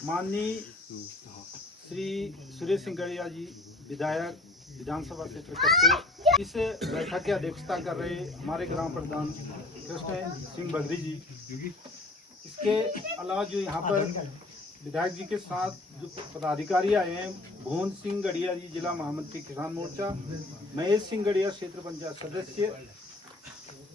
माननीय श्री सुरेश सिंह गड़िया जी विधायक विधानसभा क्षेत्र कपकोट, इस बैठक की अध्यक्षता कर रहे हमारे ग्राम प्रधान कृष्ण सिंह बघरी जी। इसके अलावा जो यहाँ पर विधायक जी के साथ जो पदाधिकारी आए हैं, भुवन सिंह गड़िया जी जिला महामंत्री किसान मोर्चा, महेश सिंह गड़िया क्षेत्र पंचायत सदस्य,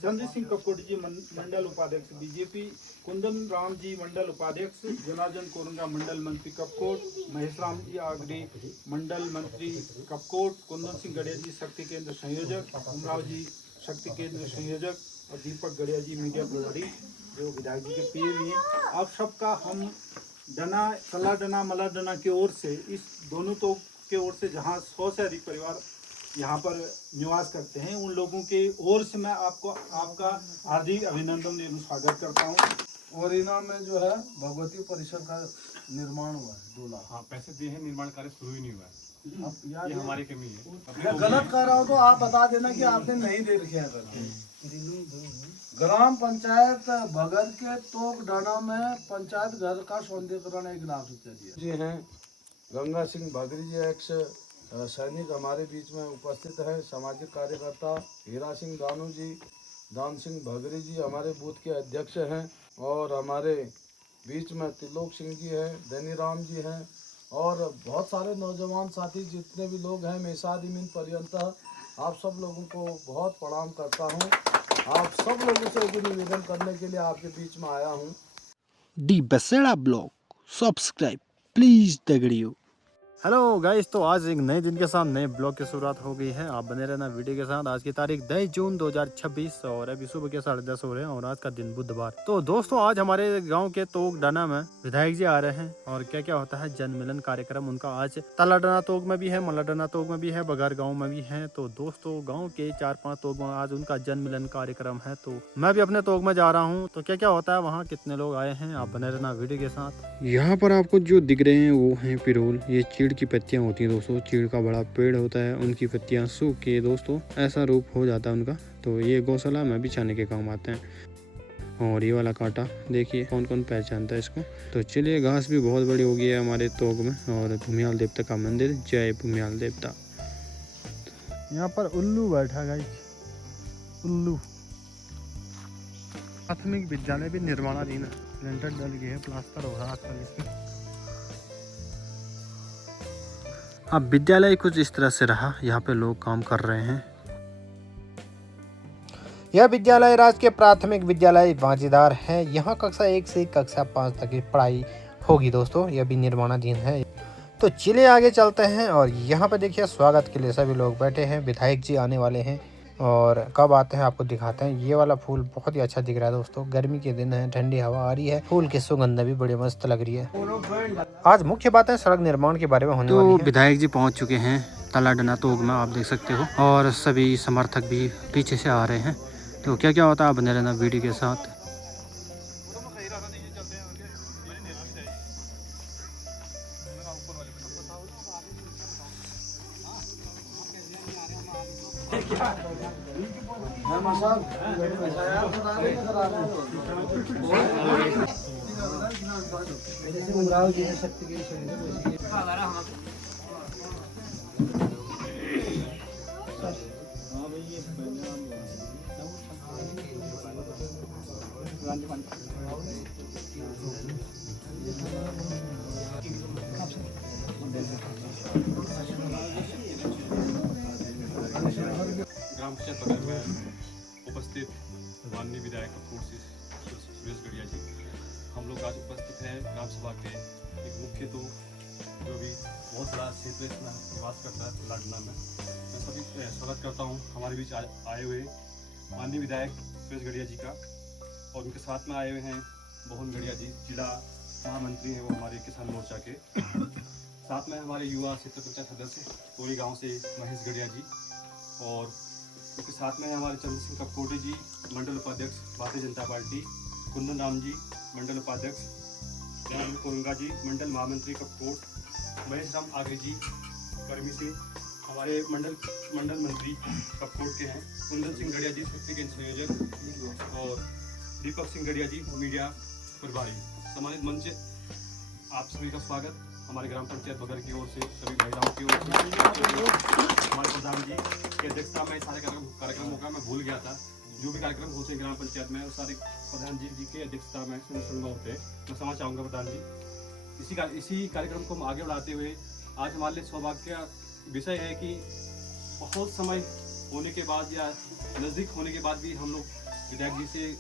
चंद्र सिंह कपकोट जी मंडल उपाध्यक्ष बीजेपी, कुंदन राम जी मंडल उपाध्यक्ष, जनार्दन कोरंगा मंडल मंत्री कपकोट, महेश राम जी आगरी मंडल मंत्री कपकोट, कुंदन सिंह गड़िया जी शक्ति केंद्र संयोजक, उमराव जी शक्ति केंद्र संयोजक और दीपक गड़िया जी मीडिया प्रभारी जो विधायक जी के पीए भी हैं। आप सबका हम डना सला डना मला डना की ओर से, इस दोनों तो के ओर से जहाँ 100 से अधिक परिवार यहाँ पर निवास करते हैं, उन लोगों के ओर से मैं आपका हार्दिक अभिनंदन एवं स्वागत करता हूँ। और इनाम में जो है भगवती परिसर का निर्माण हुआ है 2 लाख। हाँ, पैसे दिए हैं, निर्माण कार्य शुरू ही नहीं हुआ है। अब यार ये हमारी कमी है। मैं गलत कर रहा हूँ तो आप बता देना कि आपने नहीं दे रखे हैं। ग्राम पंचायत भगर के तोक डाना में पंचायत घर का सौंदर्यकरण 1 लाख रुपया दिया जी हैं। गंगा सिंह भागरी जी एक्स सैनिक हमारे बीच में उपस्थित है। सामाजिक कार्यकर्ता हीरा सिंह दानू जी, दान सिंह भागरी जी हमारे बूथ के अध्यक्ष हैं। और हमारे बीच में त्रिलोक सिंह जी हैं, धनीराम जी हैं और बहुत सारे नौजवान साथी जितने भी लोग हैं, मेषादिमिन पर्यंत आप सब लोगों को बहुत प्रणाम करता हूं। आप सब लोगों से भी निवेदन करने के लिए आपके बीच में आया हूं। The Baseda blog subscribe please दगड़ियो। हेलो गाइस, तो आज एक नए दिन के साथ नए ब्लॉग की शुरुआत हो गई है। आप बने रहना वीडियो के साथ। आज की तारीख 23 जून 2026 और अभी सुबह के 10:30 हो रहे हैं और आज का दिन बुधवार। तो दोस्तों, आज हमारे गांव के तोक डाना में विधायक जी आ रहे हैं और क्या क्या होता है जन मिलन कार्यक्रम उनका आज तलाडाना तोक में भी है, मलाडाना तोक में भी है, बघार गाँव में भी है। तो दोस्तों, गाँव के 4-5 तोक में आज उनका जन मिलन कार्यक्रम है। तो मैं भी अपने तोक में जा रहा हूँ। तो क्या क्या होता है वहाँ, कितने लोग आए हैं, आप बने रहना वीडियो के साथ। यहाँ पर आपको जो दिख रहे हैं वो हैं पिरोल। ये चीड़ की पत्तियाँ होती हैं दोस्तों। चीड़ का बड़ा पेड़ होता है, उनकी पत्तियाँ सूख के दोस्तों ऐसा रूप हो जाता है उनका। तो ये गौशाला में बिछाने के काम आते हैं। और ये वाला कांटा देखिए, कौन कौन पहचानता है इसको। तो चलिए, घास भी बहुत बड़ी हो गई है हमारे तोक में। और भूमियाल देवता का मंदिर, जय भूमियाल देवता। यहाँ पर उल्लू बैठा गाइस, उल्लू। प्राथमिक विद्यालय भी निर्माणाधीन है, लेंटर डल गए हैं, प्लास्टर हो रहा है आजकल इसमें। अब विद्यालय कुछ इस तरह से रहा, यहाँ पे लोग काम कर रहे हैं। यह विद्यालय राजकीय प्राथमिक विद्यालय बाजीदार है। यहाँ कक्षा 1 से कक्षा 5 तक की पढ़ाई होगी दोस्तों। यह भी निर्माणाधीन है। तो चलिए आगे चलते हैं। और यहाँ पर देखिए, स्वागत के लिए सभी लोग बैठे हैं। विधायक जी आने वाले हैं और कब आते हैं आपको दिखाते हैं। ये वाला फूल बहुत ही अच्छा दिख रहा है दोस्तों। गर्मी के दिन है, ठंडी हवा आ रही है, फूल की सुगंध भी बड़ी मस्त लग रही है। आज मुख्य बात है सड़क निर्माण के बारे में होने वाली है। तो विधायक जी पहुँच चुके हैं तलाडाना तोक में, आप देख सकते हो। और सभी समर्थक भी पीछे से आ रहे हैं। तो क्या क्या होता है, आप बने रहना वीडियो के साथ। उमराव जी शक्ति केंद्र ग्राम पंचायत बगल में उपस्थित माननीय विधायक कपकोट सुरेश गड़िया जी, हम लोग आज उपस्थित हैं ग्राम सभा के एक मुख्य तो जो भी बहुत बड़ा क्षेत्र इसमें निवास करता है तलाडाना में। मैं सभी स्वागत करता हूँ हमारे बीच आए हुए माननीय विधायक सुरेश गड़िया जी का। और उनके साथ में आए हुए हैं भुवन गड़िया जी, जिला महामंत्री हैं वो हमारे किसान मोर्चा के। साथ में हमारे युवा क्षेत्र पंचायत सदस्य तोरी गाँव से महेश गड़िया जी। और उनके साथ में हमारे चंद्र सिंह कपकोटे जी, मंडल उपाध्यक्ष भारतीय जनता पार्टी, कुंदन राम जी मंडल उपाध्यक्ष, जनार्दन कोरंगा जी मंडल महामंत्री कपकोट, महेश राम आगरी जी कर्मी से हमारे मंडल मंत्री कपकोट के हैं, कुंदन सिंह गड़िया जी शक्ति केंद्र संयोजक और दीपक सिंह गड़िया जी मीडिया प्रभारी। सम्मानित मंच आप सभी का स्वागत हमारे ग्राम पंचायत बगर की ओर से, सभी महिलाओं की ओर से। हमारे प्रधान जी की अध्यक्षता में सारे कार्यक्रम होगा। मैं भूल गया था, जो भी कार्यक्रम होते हैं ग्राम पंचायत में, वो सारे प्रधान जी के अध्यक्षता में सुनना होते हैं। मैं समझ चाहूँगा प्रधान जी, इसी कार्यक्रम को हम आगे बढ़ाते हुए आज हमारे लिए सौभाग्य का विषय है कि बहुत समय होने के बाद या नज़दीक होने के बाद भी हम लोग विधायक जी से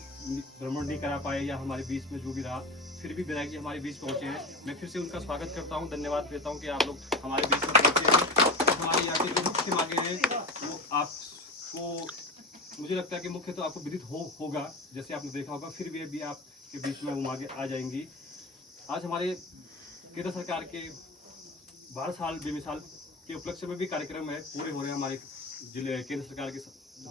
भ्रमण नहीं करा पाए, या हमारे बीच में जो भी रहा, फिर भी विधायक जी हमारे बीच पहुंचे हैं। मैं फिर से उनका स्वागत करता हूं, धन्यवाद देता हूं कि आप लोग हमारे बीच में पहुंचे हैं। हमारे यहाँ के जो मुख्य मांगे हैं वो आपको, मुझे लगता है कि मुख्य तो आपको विदित होगा, जैसे आपने देखा होगा, फिर भी आपके बीच में वो मांगे आ जाएंगी। आज हमारे केंद्र सरकार के 12 साल बेमिसाल के उपलक्ष्य में भी कार्यक्रम है, पूरे हो रहे हैं हमारे जिले केंद्र सरकार के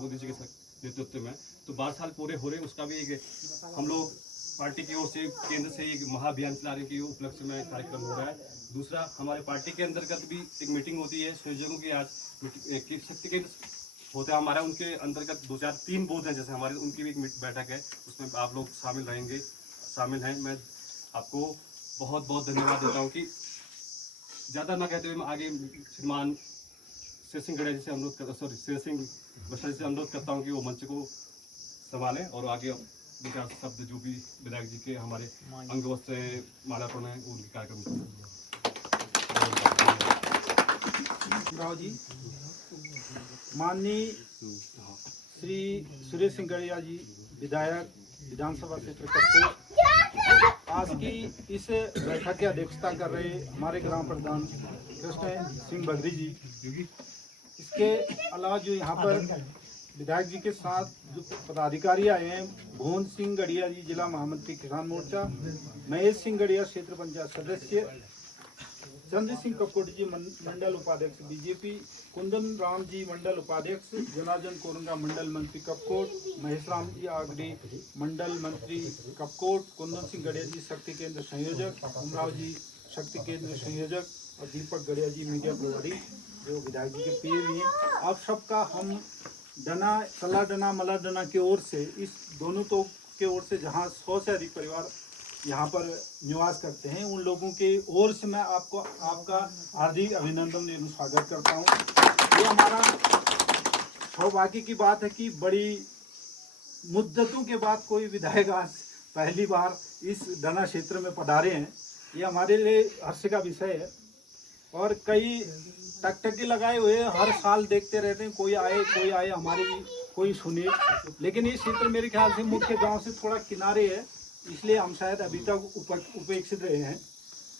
मोदी जी के नेतृत्व में। तो 12 साल पूरे हो रहे हैं, उसका भी एक हम लोग पार्टी की ओर से केंद्र से एक महाअभियान चलाने के उपलक्ष्य में कार्यक्रम हो रहा है। दूसरा, हमारे पार्टी के अंतर्गत भी एक मीटिंग होती है संयोजकों की। आज शक्ति केंद्र होता है हमारा, उनके अंतर्गत 2 4 3 बूथ हैं जैसे हमारे, उनकी भी एक बैठक है, उसमें आप लोग शामिल हैं। मैं आपको बहुत बहुत धन्यवाद देता हूँ कि ज़्यादा ना कहते हुए मैं आगे श्रीमान शेर सिंह गड़िया जी से अनुरोध करता, सॉरी शेर सिंह बस्तर से अनुरोध करता हूँ कि वो मंच को संभालें और आगे विकास शब्द जो भी विधायक जी के हमारे अंग वस्त्र मालापन है उनके कार्यक्रम राव जी, माननीय श्री सुरेश सिंह गड़िया जी विधायक विधानसभा क्षेत्र कपकोट, आज की इस बैठक की अध्यक्षता कर रहे हमारे ग्राम प्रधान कृष्ण सिंह बगरी जी। इसके अलावा जो यहाँ पर विधायक जी के साथ जो पदाधिकारी आए हैं, भुवन सिंह गड़िया जी जिला महामंत्री किसान मोर्चा, महेश सिंह गड़िया क्षेत्र पंचायत सदस्य, चंद्र सिंह कपकोट जी मंडल उपाध्यक्ष बीजेपी, कुंदन राम जी मंडल उपाध्यक्ष, जनार्दन कोरंगा मंडल मंत्री कपकोट, महेश राम जी आगड़ी मंडल मंत्री कपकोट, कुंदन सिंह गड़िया जी शक्ति केंद्र संयोजक, उमराव जी शक्ति केंद्र संयोजक और दीपक गड़िया जी मीडिया प्रभारी जो विधायक जी के पीए भी हैं। आप सबका हम डना सला डना मला डना की ओर से, इस दोनों तो के ओर से जहाँ 100 से अधिक परिवार यहाँ पर निवास करते हैं, उन लोगों के ओर से मैं आपका हार्दिक अभिनंदन एवं स्वागत करता हूँ। ये हमारा सौभाग्य की बात है कि बड़ी मुद्दतों के बाद कोई विधायक आज पहली बार इस डना क्षेत्र में पधारे हैं। ये हमारे लिए हर्ष का विषय है और कई टकटकी लगाए हुए हर साल देखते रहते हैं, कोई आए हमारी कोई सुने, लेकिन ये क्षेत्र मेरे ख्याल से मुख्य गांव से थोड़ा किनारे है, इसलिए हम शायद अभी तक उपेक्षित रहे हैं,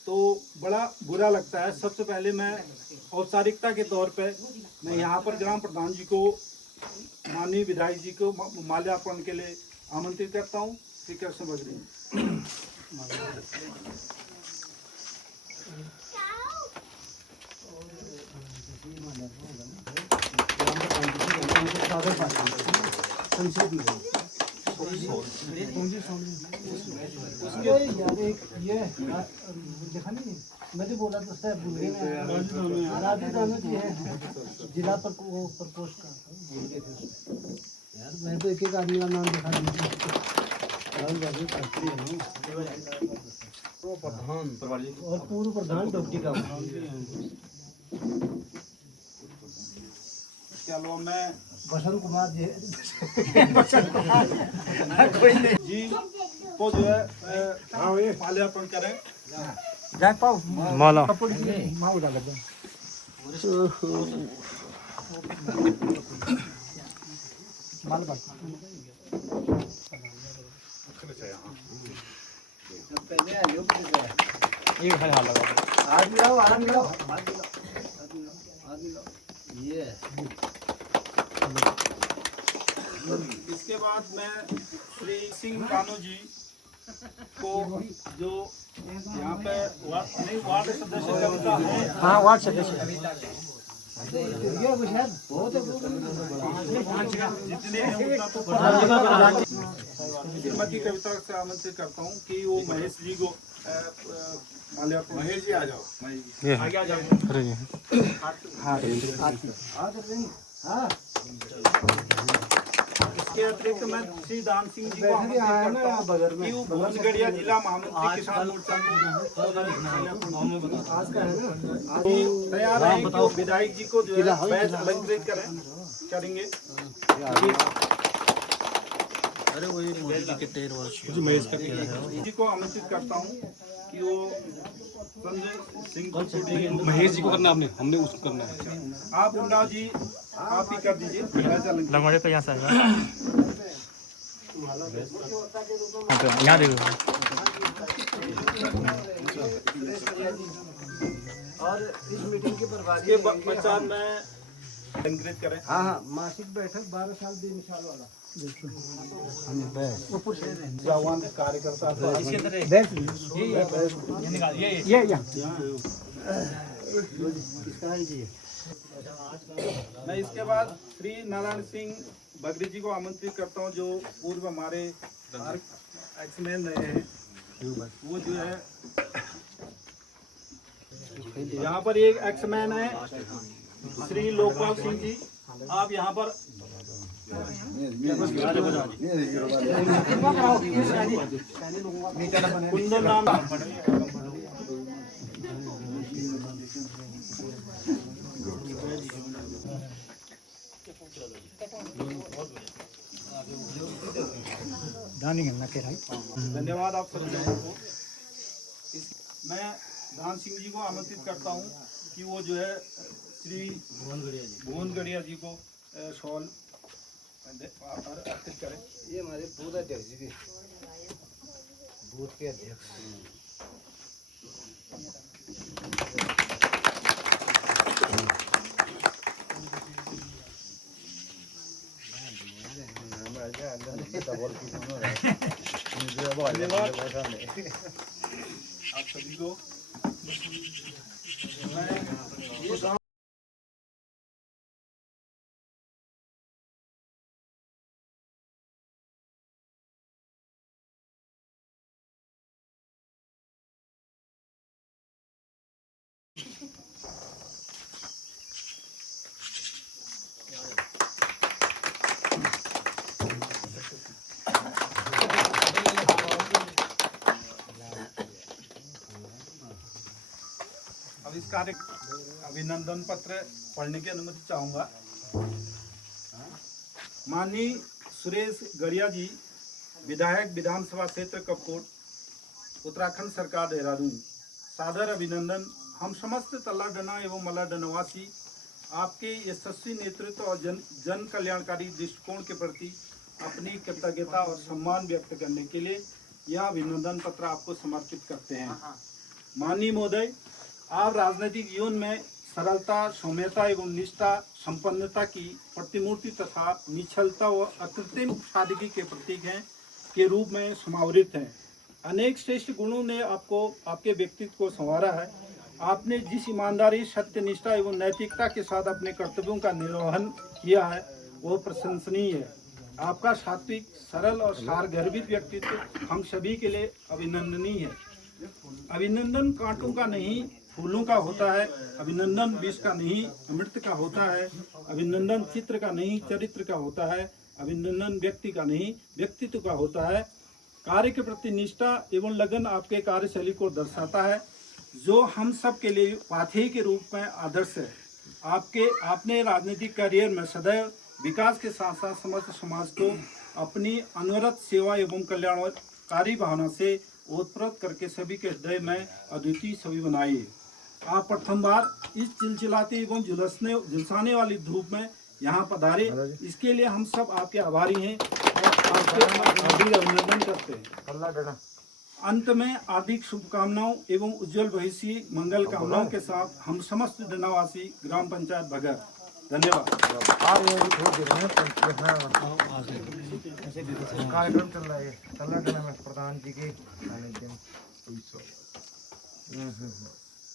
तो बड़ा बुरा लगता है। सबसे पहले मैं औपचारिकता के तौर पे मैं यहाँ पर ग्राम प्रधान जी को, माननीय विधायक जी को माल्यार्पण के लिए आमंत्रित करता हूँ। श्री कृष्ण बगरी। ये देखा नहीं, मैंने बोला तो सर बुरे में राजू दानू जी है जिला पर प्रकोष्ठ का यार, मैं तो एक आदमी का नाम दिखा और पूर्व प्रधान डॉक्टर का। चलो मैं बसंत कुमार जी जी को जो है माल्यार्पण करें। माला ये इसके बाद मैं श्री सिंह कानू जी को जो यहाँ पे वार्ड सदस्य कविता है, हाँ वार्ड सदस्य जितने हैं उतना तो श्रीमती कविता से आमंत्रित करता हूँ कि वो महेश जी को माल्यार्पण। महेश जी आ जाओ, आगे आ जाओ। अरे हाँ इसके अतिरिक्त मैं श्री दान सिंह जी को आमंत्रित करता हूँ कि वो भोजगढ़िया जिला महामंत्री किसान मोर्चा को तैयार है कि वो विधायक जी को जो है बैच अलंकृत करेंगे। अरे वही मोदी के 13 वर्ष जी को आमंत्रित करता हूँ कि वो संजय सिंह महेश जी को करना आपने, हमने उसको करना है। आप उन्नाव जी आप ही कर दीजिए। लंगड़े पे यहाँ से यहाँ देखो। और इस मीटिंग के प्रभारी के पश्चात में अलंकृत करें। हाँ मासिक बैठक 12 साल 3 साल वाला जवान कार्यकर्ता मैं इसके बाद श्री नारायण सिंह बगरी जी को आमंत्रित करता हूं, जो पूर्व हमारे एक्समैन रहे हैं। वो जो है यहाँ पर एक एक्समैन है श्री लोकपाल सिंह जी, आप यहाँ पर कुंदन नाम धन्यवाद आप सभी लोगों को। मैं दान सिंह जी को आमंत्रित करता हूँ कि वो जो है श्री भुवनगढ़िया जी को शॉल अर्पित करें। ये हमारे बूथ अध्यक्ष जी बूथ के अध्यक्ष धन्यवाद आप सभी को। मैं ये अब इस कार्य अभिनंदन पत्र पढ़ने की अनुमति चाहूंगा। माननीय सुरेश गड़िया जी, विधायक विधानसभा क्षेत्र कपकोट, उत्तराखंड सरकार, देहरादून। सादर अभिनंदन। हम समस्त तल्लाडना एवं मल्लाडनावासी आपके यशस्वी नेतृत्व और जन कल्याणकारी दृष्टिकोण के प्रति अपनी कृतज्ञता और सम्मान व्यक्त करने के लिए यह अभिनंदन पत्र आपको समर्पित करते हैं। माननीय महोदय, आप राजनीतिक जीवन में सरलता, सौम्यता एवं निष्ठा, संपन्नता की प्रतिमूर्ति तथा निश्चलता व अकृत्रिम सादगी के प्रतीक हैं के रूप में समावृत हैं। अनेक श्रेष्ठ गुणों ने आपको आपके व्यक्तित्व को संवारा है। आपने जिस ईमानदारी, सत्यनिष्ठा एवं नैतिकता के साथ अपने कर्तव्यों का निर्वहन किया है वो प्रशंसनीय है। आपका सात्विक, सरल और सारगर्भित व्यक्तित्व हम सभी के लिए अभिनंदनीय है। अभिनंदन कांटों का नहीं, फूलों का होता है। अभिनंदन विष का नहीं, अमृत का होता है। अभिनंदन चित्र का नहीं, चरित्र का होता है। अभिनंदन व्यक्ति का नहीं, व्यक्तित्व का होता है। कार्य के प्रति निष्ठा एवं लगन आपके कार्यशैली को दर्शाता है, जो हम सब के लिए पाथेय के रूप में आदर्श है। आपने राजनीतिक करियर में सदैव विकास के साथ साथ समस्त समाज को अपनी अनवरत सेवा एवं कल्याणकारी भावना से ओतप्रोत करके सभी के हृदय में अद्वितीय छवि बनाई। आप प्रथम बार इस चिलचिलाती एवं झुलसाने वाली धूप में यहाँ पधारे, इसके लिए हम सब आपके आभारी हैं और आपके हार्दिक अभिनंदन करते हैं। अंत में हार्दिक शुभकामनाओं एवं उज्जवल भविष्य मंगल कामनाओं के साथ हम समस्त डनावासी ग्राम पंचायत भगर धन्यवाद। कार्यक्रम चल रहा है तल्लाडना में प्रधान जी के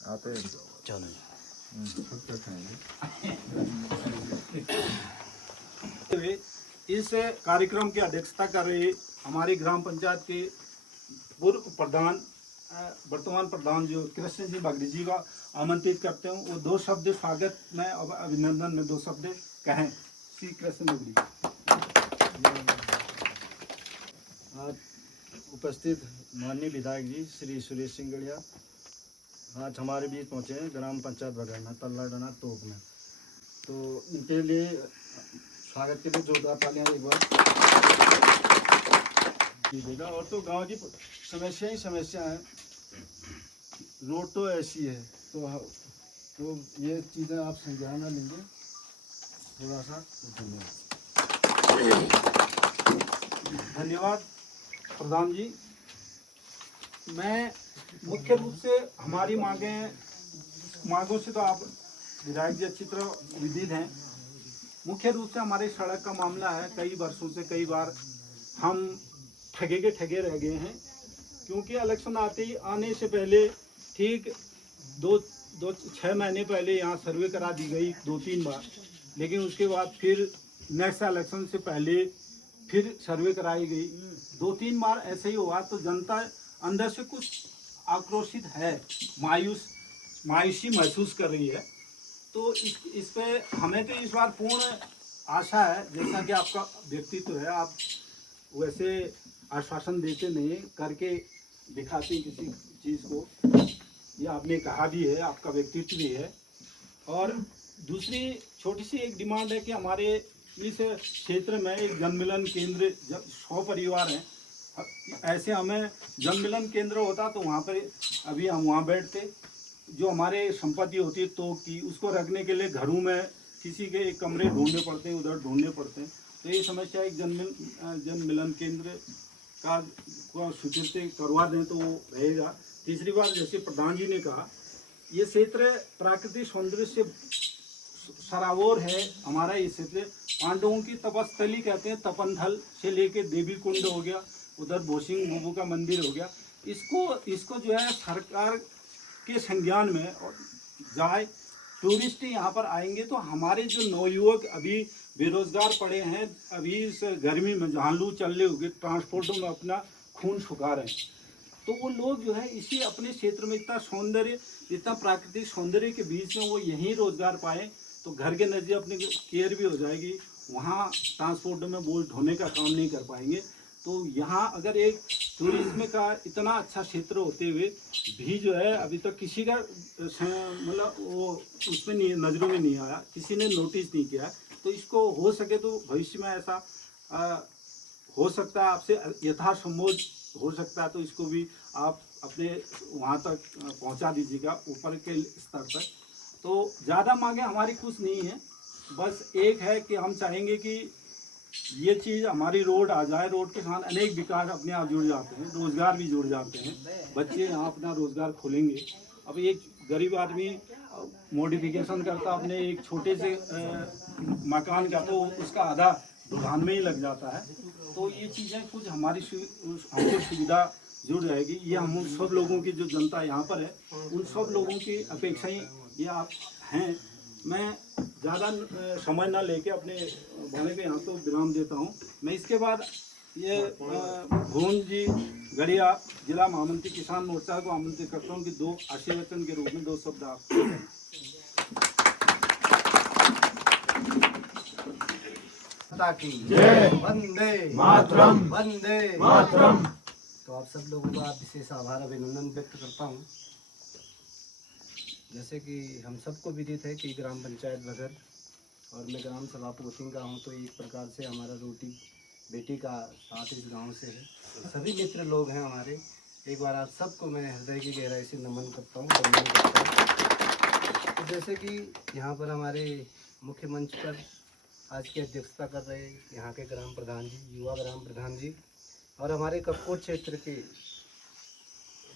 आते इस कार्यक्रम की अध्यक्षता कर रहे हमारे ग्राम पंचायत के पूर्व प्रधान, वर्तमान प्रधान जो कृष्ण सिंह बगरी जी का आमंत्रित करते हूँ। वो 2 शब्द स्वागत में और अभिनंदन में 2 शब्द कहें। श्री कृष्ण बगरी। आज उपस्थित माननीय विधायक जी श्री सुरेश सिंह गड़िया आज हमारे बीच पहुँचे हैं ग्राम पंचायत बगरना तल्लाडना तोप में। तो इनके लिए स्वागत के लिए जोरदार तालियां एक बार दीजिएगा। और तो गांव की समस्या ही समस्या है, रोड तो ऐसी है, तो ये चीज़ें आप संज्ञान में लेंगे थोड़ा सा। धन्यवाद प्रधान जी। मैं मुख्य रूप से हमारी मांगों से तो आप विधायक जी अच्छी तरह विदित हैं। मुख्य रूप से हमारे सड़क का मामला है। कई वर्षों से कई बार हम ठगे रह गए हैं, क्योंकि इलेक्शन आने से पहले ठीक 6 महीने पहले यहाँ सर्वे करा दी गई 2-3 बार, लेकिन उसके बाद फिर नेक्स्ट इलेक्शन से पहले फिर सर्वे कराई गई 2-3 बार ऐसे ही हुआ। तो जनता अंदर से कुछ आक्रोशित है, मायूसी महसूस कर रही है। तो इस पे हमें तो इस बार पूर्ण आशा है, जैसा कि आपका व्यक्तित्व है, आप वैसे आश्वासन देते नहीं, करके दिखाते हैं किसी चीज़ को, ये आपने कहा भी है, आपका व्यक्तित्व भी है। और दूसरी छोटी सी एक डिमांड है कि हमारे इस क्षेत्र में एक जनमिलन केंद्र 100 परिवार हैं, ऐसे हमें जनमिलन केंद्र होता तो वहाँ पर अभी हम वहाँ बैठते। जो हमारे संपत्ति होती है तो की उसको रखने के लिए घरों में किसी के एक कमरे ढूंढने पड़ते हैं, उधर ढूंढने पड़ते हैं। तो ये समस्या एक जनमिलन केंद्र का स्वीकृति करवा दें तो वो रहेगा। तीसरी बार जैसे प्रधान जी ने कहा, ये क्षेत्र प्राकृतिक सौंदर्य से सराबोर है। हमारा ये क्षेत्र पांडवों की तपस्थली कहते हैं, तपनथल से लेके देवी कुंड हो गया, उधर भोसिंग बुबू का मंदिर हो गया, इसको जो है सरकार के संज्ञान में और जाए। टूरिस्ट यहाँ पर आएंगे तो हमारे जो नवयुवक अभी बेरोजगार पड़े हैं, अभी इस गर्मी में जहाँ लू चल रही होगी, ट्रांसपोर्टों में अपना खून सुखा रहे हैं, तो वो लोग जो है इसी अपने क्षेत्र में इतना प्राकृतिक सौंदर्य के बीच में वो यहीं रोजगार पाए तो घर के नज़दीक अपने केयर भी हो जाएगी, वहाँ ट्रांसपोर्ट में बोझ ढोने का काम नहीं कर पाएंगे। तो यहाँ अगर एक टूरिज्म का इतना अच्छा क्षेत्र होते हुए भी जो है अभी तक किसी का मतलब वो उसमें नहीं, नज़रों में नहीं आया, किसी ने नोटिस नहीं किया, तो इसको हो सके तो भविष्य में ऐसा हो सकता है, आपसे यथासंभव हो सकता है, तो इसको भी आप अपने वहाँ तक पहुँचा दीजिएगा, ऊपर के स्तर तक। तो ज़्यादा मांगे हमारी कुछ नहीं है, बस एक है कि हम चाहेंगे कि ये चीज़ हमारी रोड आ जाए। रोड के साथ अनेक विकास अपने आप जुड़ जाते हैं, रोज़गार भी जुड़ जाते हैं, बच्चे यहाँ अपना रोज़गार खोलेंगे। अब एक गरीब आदमी मॉडिफिकेशन करता अपने एक छोटे से मकान का, तो उसका आधा ढुलान में ही लग जाता है। तो ये चीज़ें कुछ हमको सुविधा जुड़ जाएगी। ये हम सब लोगों की जो जनता यहाँ पर है, उन सब लोगों की अपेक्षाएं ये आप हैं। मैं ज़्यादा समय ना लेके अपने बोलने के यहाँ तो विराम देता हूँ। मैं इसके बाद ये भुवन जी गड़िया जिला महामंत्री किसान मोर्चा को आमंत्रित करता हूँ कि 2 आशीर्वचन के रूप में 2 शब्द आप। वंदे मातरम, वंदे मातरम। तो आप सब लोगों का विशेष आभार अभिनंदन व्यक्त करता हूँ। जैसे कि हम सबको विदित है कि ग्राम पंचायत बगर और मैं ग्राम सभा पोसिंग का हूँ, तो एक प्रकार से हमारा रोटी बेटी का साथ इस गांव से है। तो सभी मित्र लोग हैं हमारे, एक बार आप सबको मैं हृदय की गहराई से नमन करता हूँ, वंदन करता हूँ। तो जैसे कि यहाँ पर हमारे मुख्य मंच पर आज की अध्यक्षता कर रहे यहाँ के ग्राम प्रधान जी, युवा ग्राम प्रधान जी, और हमारे कपकोट क्षेत्र के,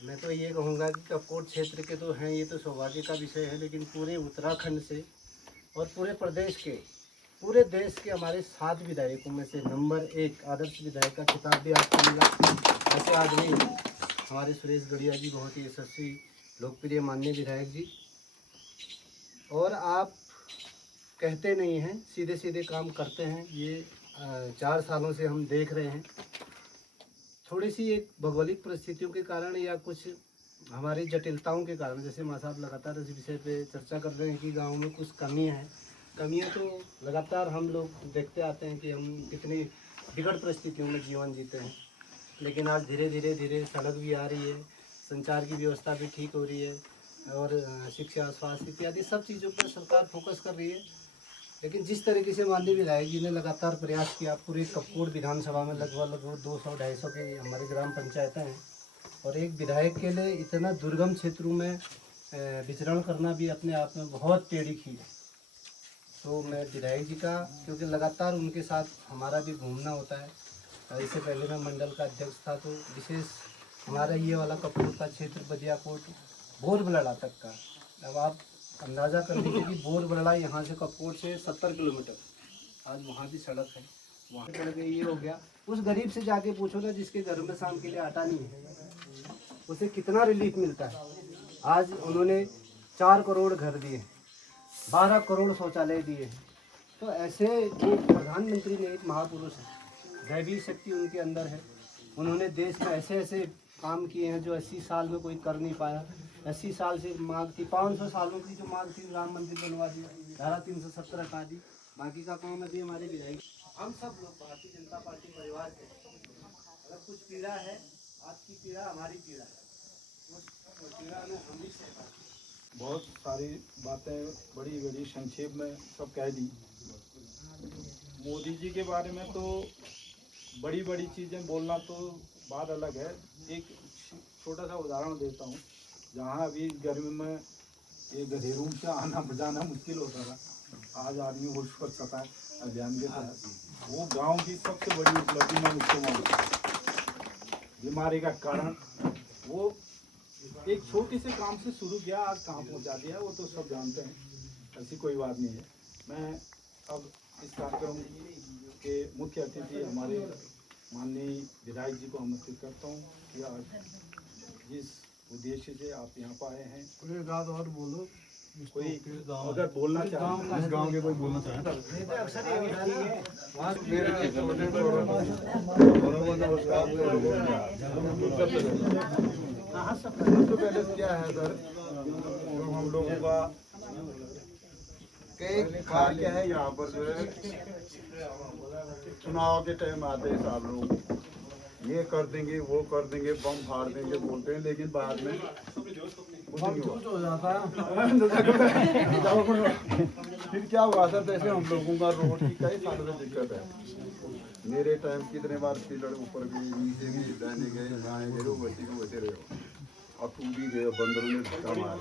मैं तो ये कहूँगा कि कपकोट क्षेत्र के तो हैं, ये तो सौभाग्य का विषय है, लेकिन पूरे उत्तराखंड से और पूरे प्रदेश के, पूरे देश के हमारे 7 विधायकों में से नंबर 1 आदर्श विधायक का खिताब भी आपको मिला। ऐसे आदमी हमारे सुरेश गड़िया जी बहुत ही यशस्वी लोकप्रिय माननीय विधायक जी, और आप कहते नहीं हैं, सीधे सीधे काम करते हैं। ये 4 सालों से हम देख रहे हैं। थोड़ी सी एक भौगोलिक परिस्थितियों के कारण या कुछ हमारी जटिलताओं के कारण, जैसे माँ साहब लगातार इस विषय पे चर्चा कर रहे हैं कि गांव में कुछ कमियां हैं। कमियां तो लगातार हम लोग देखते आते हैं कि हम कितनी विकट परिस्थितियों में जीवन जीते हैं। लेकिन आज धीरे धीरे सड़क भी आ रही है, संचार की व्यवस्था भी ठीक हो रही है और शिक्षा, स्वास्थ्य इत्यादि सब चीज़ों पर सरकार फोकस कर रही है। लेकिन जिस तरीके से माननीय विधायक जी ने लगातार प्रयास किया, पूरे कपकोट विधानसभा में लगभग 200-250 के हमारी ग्राम पंचायतें हैं और एक विधायक के लिए इतना दुर्गम क्षेत्रों में विचरण करना भी अपने आप में बहुत टेढ़ी खीर है। तो मैं विधायक जी का, क्योंकि लगातार उनके साथ हमारा भी घूमना होता है, इससे पहले मैं मंडल का अध्यक्ष था, तो विशेष हमारा ये वाला कपकोट का क्षेत्र बदियाकोट बोरबलड़ा तक का, अब आप अंदाज़ा कर लीजिए कि बोरबलड़ा यहाँ से कपकोट से 70 किलोमीटर, आज वहाँ भी सड़क है, वहाँ चढ़ गई, ये हो गया। उस गरीब से जाके पूछो ना जिसके घर में शाम के लिए आटा नहीं है, उसे कितना रिलीफ मिलता है। आज उन्होंने 4 करोड़ घर दिए, 12 करोड़ शौचालय दिए हैं। तो ऐसे जो प्रधानमंत्री ने, एक महापुरुष है, दैवी शक्ति उनके अंदर है। उन्होंने देश में ऐसे ऐसे काम किए हैं जो 80 साल में कोई कर नहीं पाया। 80 साल से मांग थी, 500 सालों की जो मांग थी, राम मंदिर बनवा दिया, धारा 370 हटा दी, बाकी का काम अभी हमारे विधायक। हम सब लोग भारतीय जनता पार्टी परिवार के, अगर कुछ पीड़ा है, आपकी पीड़ा हमारी पीड़ा है, उस पीड़ा में हम भी सहभागी। बहुत सारी बातें बड़ी बड़ी संक्षेप में सब कह दी। मोदी जी के बारे में तो बड़ी बड़ी चीज़ें बोलना तो बात अलग है। एक छोटा सा उदाहरण देता हूँ। जहाँ अभी गर्मी में ये गधेरू से आना बजाना मुश्किल होता था, आज आदमी होश कर सकता है अभियान के तहत। वो गांव की सबसे बड़ी उपलब्धि में मुझको मालूम। बीमारी का कारण वो एक छोटे से काम से शुरू किया, आज कहाँ पहुँचा दिया वो तो सब जानते हैं, ऐसी कोई बात नहीं है। मैं अब इस कार्यक्रम के मुख्य अतिथि हमारे माननीय विधायक जी को आमंत्रित करता हूँ कि आज जिस उद्देश्य से आप यहाँ पर आए हैं, एक बात और बोलो, कोई अगर बोलना चाहे, इस गांव के कोई बोलना चाहे। सबसे पहले क्या है सर, जो हम लोगों का कई बार क्या है, यहाँ पर जो है चुनाव के टाइम आते हैं साहब लोग, ये कर देंगे वो कर देंगे, बम फाड़ देंगे बोलते हैं, लेकिन बाद में कुछ नहीं हो जाता फिर क्या हुआ सर, जैसे हम लोगों का रोड की कई सालों से दिक्कत है। मेरे टाइम कितने बार पिलर ऊपर गए, नीचे भी दाने गए, गाय गए, बच्चे को बचे रहे और टूट भी गए, बंदरों ने धक्का मार।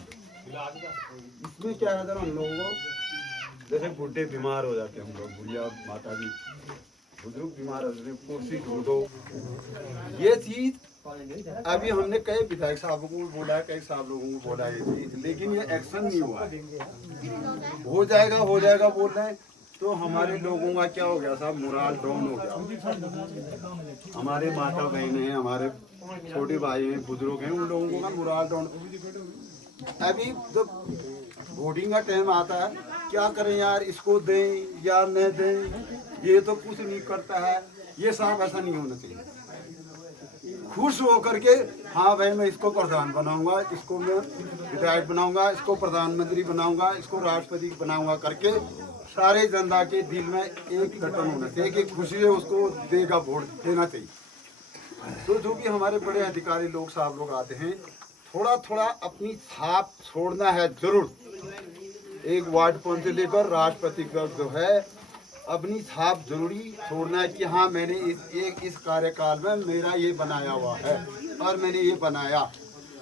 इसमें क्या है सर, हम लोगों को जैसे बुढ़े बीमार हो जाते हैं, हम लोग बुढ़िया माता जी बुजुर्ग बीमार होते हैं, कुर्सी ढूंढो, ये चीज अभी हमने कई विधायक साहबों को बोला है, कई साहब लोगों को बोला है ये चीज, लेकिन ये एक्शन नहीं हुआ है। हो जाएगा बोल रहे हैं, तो हमारे लोगों का क्या हो गया साहब, मोराल डाउन हो गया। हमारे माता बहन हैं, हमारे छोटे भाई हैं, बुजुर्ग हैं, उन लोगों का मोराल डाउन। अभी जब वोटिंग का टाइम आता है, क्या करें यार, इसको दें या न दें, ये तो कुछ नहीं करता है। ये साहब ऐसा नहीं होना चाहिए। खुश हो करके, हाँ भाई मैं इसको प्रधान बनाऊंगा, इसको मैं विधायक बनाऊंगा, इसको प्रधानमंत्री बनाऊंगा, इसको राष्ट्रपति बनाऊंगा करके सारे जनता के दिल में एक धड़कन होना चाहिए कि खुशी है, उसको देगा, वोट देना चाहिए। तो जो भी हमारे बड़े अधिकारी लोग साहब लोग आते हैं, थोड़ा थोड़ा अपनी छाप छोड़ना है जरूर। एक वार्ड पंच से लेकर राष्ट्रपति का जो है, अपनी छाप जरूरी छोड़ना है कि हाँ मैंने इस कार्यकाल में मेरा ये बनाया हुआ है और मैंने ये बनाया।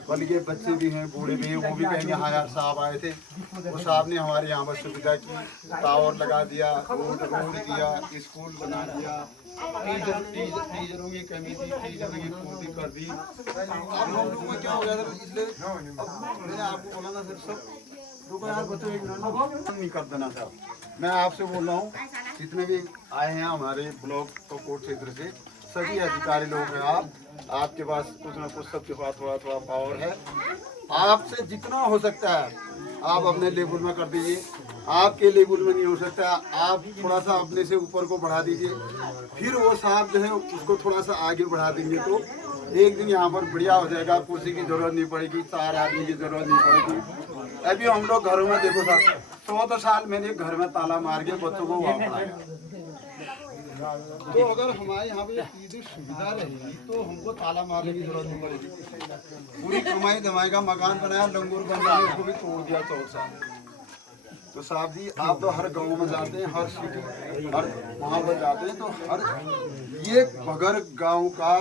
कल के बच्चे भी हैं, बूढ़े भी हैं, वो भी कहेंगे हाँ यार साहब आए थे, वो साहब ने हमारे यहाँ पर सुविधा की, टावर लगा दिया, रोड दिया, स्कूल बना दिया, टीचरों की कमी थी, टीचरों की पूर्ति कर दी। अब हम लोगों को क्या हो गया था, इसलिए मैंने आपको बोला था सर, सब रुको यार बच्चों एक मिनट नहीं कर देना साहब। मैं आपसे बोल रहा हूँ, जितने भी आए हैं हमारे ब्लॉक कपकोट क्षेत्र से, सभी अधिकारी लोग हैं, आपके पास कुछ ना कुछ सबके पास थोड़ा थोड़ा पावर है। आपसे जितना हो सकता है आप अपने लेवल में कर दीजिए, आपके लेवल में नहीं हो सकता, आप थोड़ा सा अपने से ऊपर को बढ़ा दीजिए, फिर वो साहब जो है उसको थोड़ा सा आगे बढ़ा देंगे तो एक दिन यहाँ पर बढ़िया हो जाएगा। कुर्सी की जरूरत नहीं पड़ेगी, 4 आदमी की जरूरत नहीं पड़ेगी। अभी हम लोग घरों में देखो साहब, 14 साल मैंने घर में ताला मार के बच्चों को वहाँ पढ़ाया, तो अगर हमारे यहाँ पे सीधी सुविधा रहेगी तो हमको ताला मारने की जरूरत नहीं पड़ेगी। पूरी कमाई धमाई का मकान बनाया, लंगूर बन गया, उसको भी तोड़ दिया 4 साल। तो साहब जी आप तो हर गांव में जाते हैं, हर सिटी हर वहाँ पर जाते हैं, तो हर ये बगर गांव का